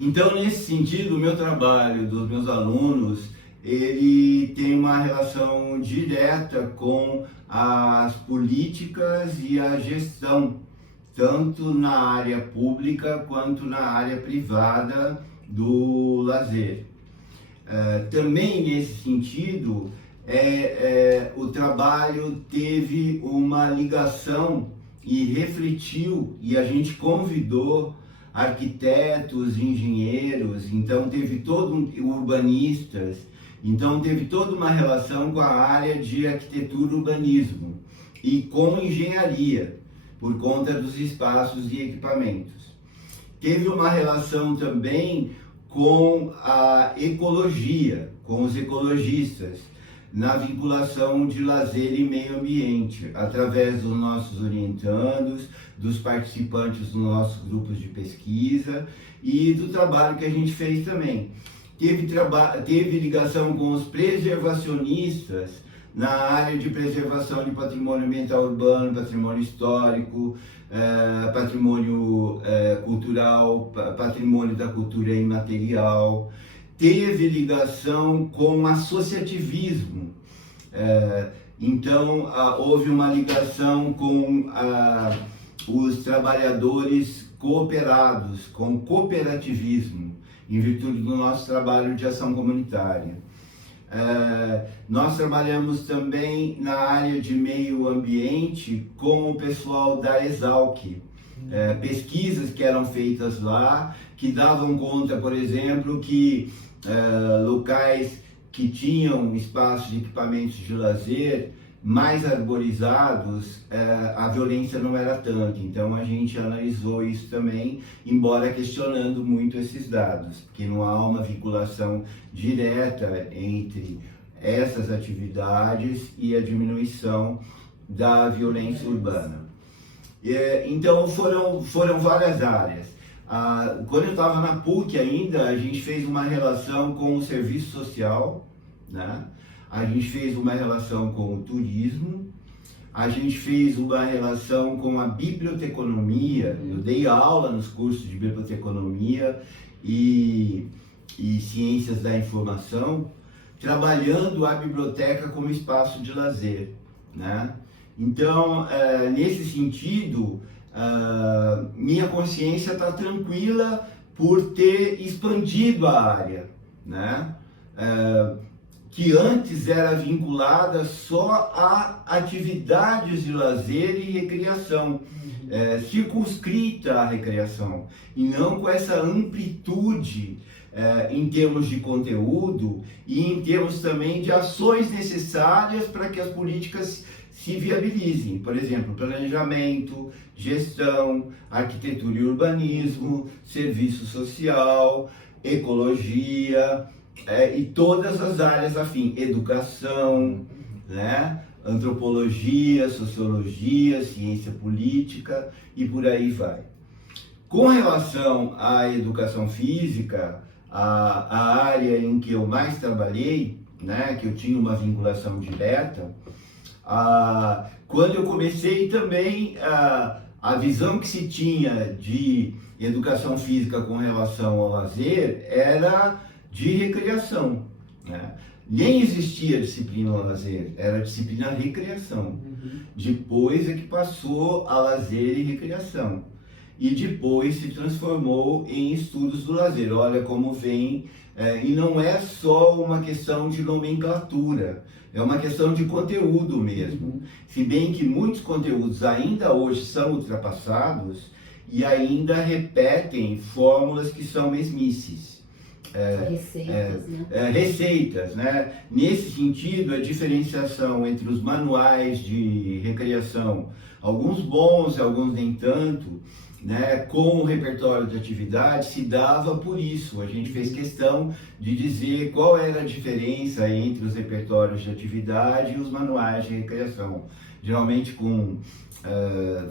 Então, nesse sentido, o meu trabalho dos meus alunos, ele tem uma relação direta com as políticas e a gestão, tanto na área pública quanto na área privada do lazer. Também nesse sentido, o trabalho teve uma ligação e refletiu, e a gente convidou arquitetos, engenheiros, então teve urbanistas, então teve toda uma relação com a área de arquitetura e urbanismo e com engenharia, por conta dos espaços e equipamentos. Teve uma relação também com a ecologia, com os ecologistas, na vinculação de lazer e meio ambiente, através dos nossos orientandos, dos participantes dos nossos grupos de pesquisa e do trabalho que a gente fez também. Teve ligação com os preservacionistas na área de preservação de patrimônio ambiental urbano, patrimônio histórico, patrimônio cultural, patrimônio da cultura imaterial. Teve ligação com associativismo, então houve uma ligação com os trabalhadores cooperados, com cooperativismo, em virtude do nosso trabalho de ação comunitária. Nós trabalhamos também na área de meio ambiente com o pessoal da Exalc, pesquisas que eram feitas lá, que davam conta, por exemplo, que locais que tinham espaços de equipamentos de lazer mais arborizados, a violência não era tanta. Então a gente analisou isso também, embora questionando muito esses dados, porque não há uma vinculação direta entre essas atividades e a diminuição da violência urbana. Então foram várias áreas. Quando eu estava na PUC ainda, a gente fez uma relação com o serviço social, né? A gente fez uma relação com o turismo, a gente fez uma relação com a biblioteconomia. Eu dei aula nos cursos de biblioteconomia e ciências da informação, trabalhando a biblioteca como espaço de lazer, né? Então, nesse sentido, minha consciência está tranquila por ter expandido a área, né? Que antes era vinculada só a atividades de lazer e recreação, circunscrita à recreação, e não com essa amplitude em termos de conteúdo e em termos também de ações necessárias para que as políticas se viabilizem. Por exemplo, planejamento, gestão, arquitetura e urbanismo, serviço social, ecologia, e todas as áreas afim, educação, né? Antropologia, sociologia, ciência política e por aí vai. Com relação à educação física, a área em que eu mais trabalhei, né, que eu tinha uma vinculação direta, quando eu comecei também, a visão que se tinha de educação física com relação ao lazer era de recreação, né? Nem existia disciplina lazer, era disciplina recreação. Depois é que passou a lazer e recreação. E depois se transformou em estudos do lazer. Olha como vem, e não é só uma questão de nomenclatura, é uma questão de conteúdo mesmo. Se bem que muitos conteúdos ainda hoje são ultrapassados e ainda repetem fórmulas que são mesmices. Receitas, né? Nesse sentido, a diferenciação entre os manuais de recreação, alguns bons, alguns nem tanto, né, com o repertório de atividade, se dava por isso. A gente fez questão de dizer qual era a diferença entre os repertórios de atividade e os manuais de recreação. Geralmente com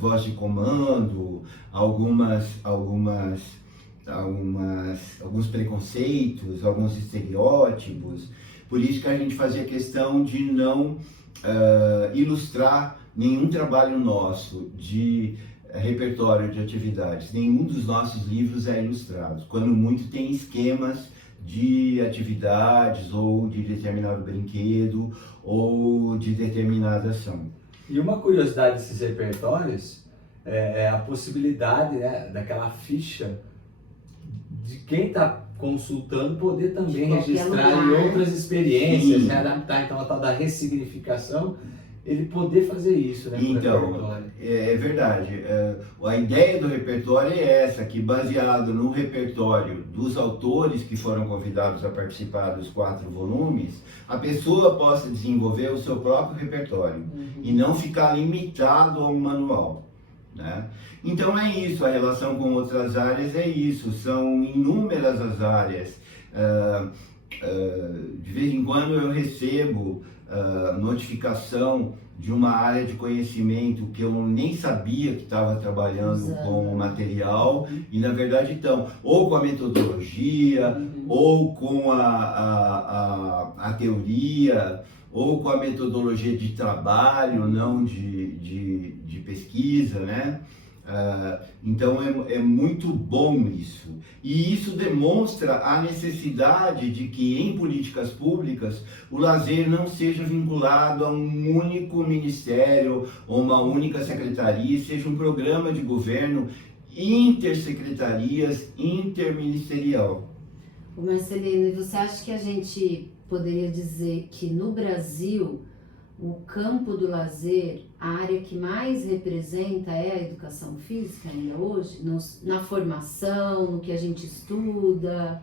voz de comando, alguns preconceitos, alguns estereótipos. Por isso que a gente fazia questão de não ilustrar nenhum trabalho nosso, de repertório de atividades. Nenhum dos nossos livros é ilustrado. Quando muito, tem esquemas de atividades ou de determinado brinquedo ou de determinada ação. E uma curiosidade desses repertórios é a possibilidade, né, daquela ficha de quem está consultando poder também registrar em outras experiências, readaptar, então a tal da ressignificação, ele poder fazer isso, né? Então, é verdade. A ideia do repertório é essa, que baseado no repertório dos autores que foram convidados a participar dos 4 volumes, a pessoa possa desenvolver o seu próprio repertório e não ficar limitado a um manual, né? Então é isso, a relação com outras áreas é isso, são inúmeras as áreas. De vez em quando eu recebo notificação de uma área de conhecimento que eu nem sabia que estava trabalhando com o material, e na verdade estão ou com a metodologia, ou com a teoria, ou com a metodologia de trabalho, não de pesquisa, né? Então é muito bom isso, e isso demonstra a necessidade de que em políticas públicas o lazer não seja vinculado a um único ministério ou uma única secretaria, seja um programa de governo, intersecretarias, interministerial. Marcelino, e você acha que a gente poderia dizer que no Brasil o campo do lazer, a área que mais representa é a educação física ainda hoje? Na formação, no que a gente estuda?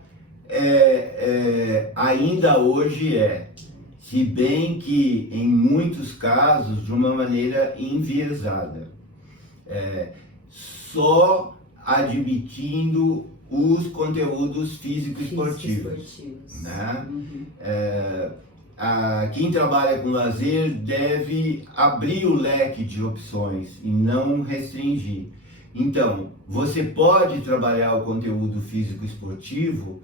Ainda hoje se bem que em muitos casos de uma maneira enviesada, só admitindo os conteúdos físico-esportivos, né? Quem trabalha com lazer deve abrir o leque de opções e não restringir. Então, você pode trabalhar o conteúdo físico-esportivo,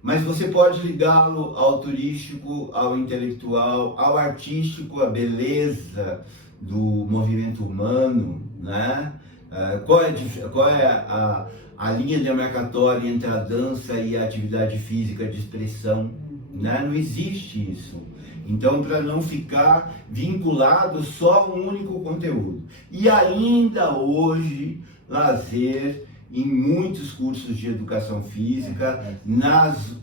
mas você pode ligá-lo ao turístico, ao intelectual, ao artístico, à beleza do movimento humano, né? Qual é a linha demarcatória entre a dança e a atividade física de expressão? Né? Não existe isso. Então, para não ficar vinculado só a um único conteúdo. E ainda hoje, lazer em muitos cursos de educação física, nas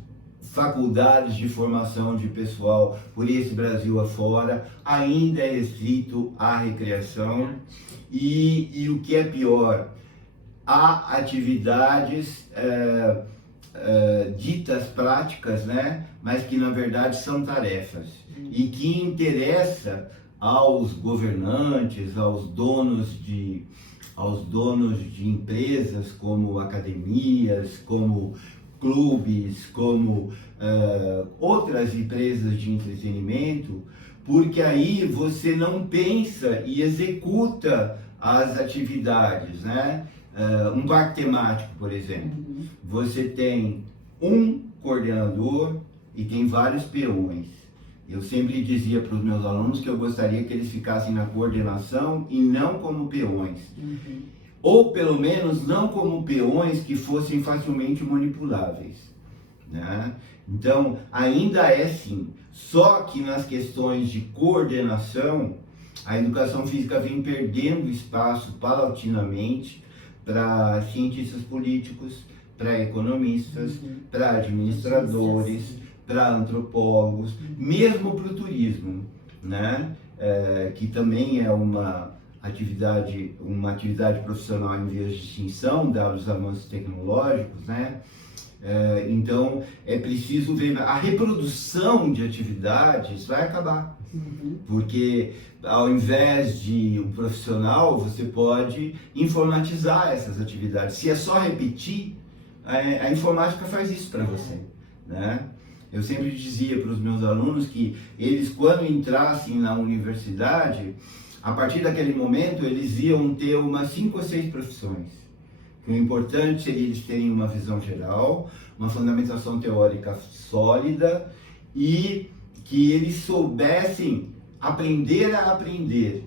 faculdades de formação de pessoal por esse Brasil afora, ainda é restrito à recreação. E o que é pior, há atividades ditas práticas, né? Mas que na verdade são tarefas e que interessa aos governantes, aos donos de empresas como academias, como clubes, como outras empresas de entretenimento, porque aí você não pensa e executa as atividades, né? Um parque temático, por exemplo, você tem um coordenador e tem vários peões. Eu sempre dizia para os meus alunos que eu gostaria que eles ficassem na coordenação e não como peões. Ou pelo menos não como peões que fossem facilmente manipuláveis, né? Então, ainda é assim. Só que nas questões de coordenação, a educação física vem perdendo espaço paulatinamente para cientistas políticos, para economistas, para administradores, para antropólogos, mesmo para o turismo, né? Que também é uma atividade profissional em vias de extinção, dados os avanços tecnológicos, né? Então é preciso ver, a reprodução de atividades vai acabar, porque ao invés de um profissional, você pode informatizar essas atividades. Se é só repetir, a informática faz isso para você, né? Eu sempre dizia para os meus alunos que eles, quando entrassem na universidade, a partir daquele momento, eles iam ter umas 5 ou 6 profissões. O importante seria eles terem uma visão geral, uma fundamentação teórica sólida e que eles soubessem aprender a aprender,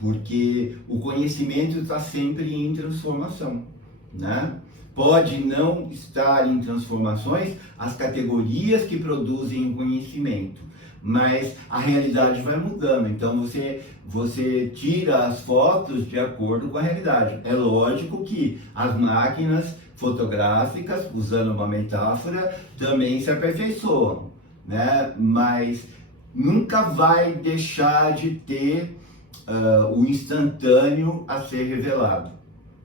porque o conhecimento está sempre em transformação, né? Pode não estar em transformações as categorias que produzem o conhecimento, mas a realidade vai mudando, então você tira as fotos de acordo com a realidade. É lógico que as máquinas fotográficas, usando uma metáfora, também se aperfeiçoam, né? Mas nunca vai deixar de ter o instantâneo a ser revelado.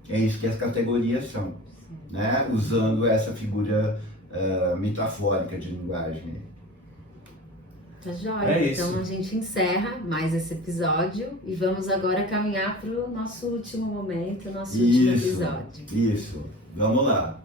É isso que as categorias são, né? Usando essa figura metafórica de linguagem. Tá joia. É isso. Então a gente encerra mais esse episódio e vamos agora caminhar para o nosso último momento, nosso último episódio. Isso, vamos lá.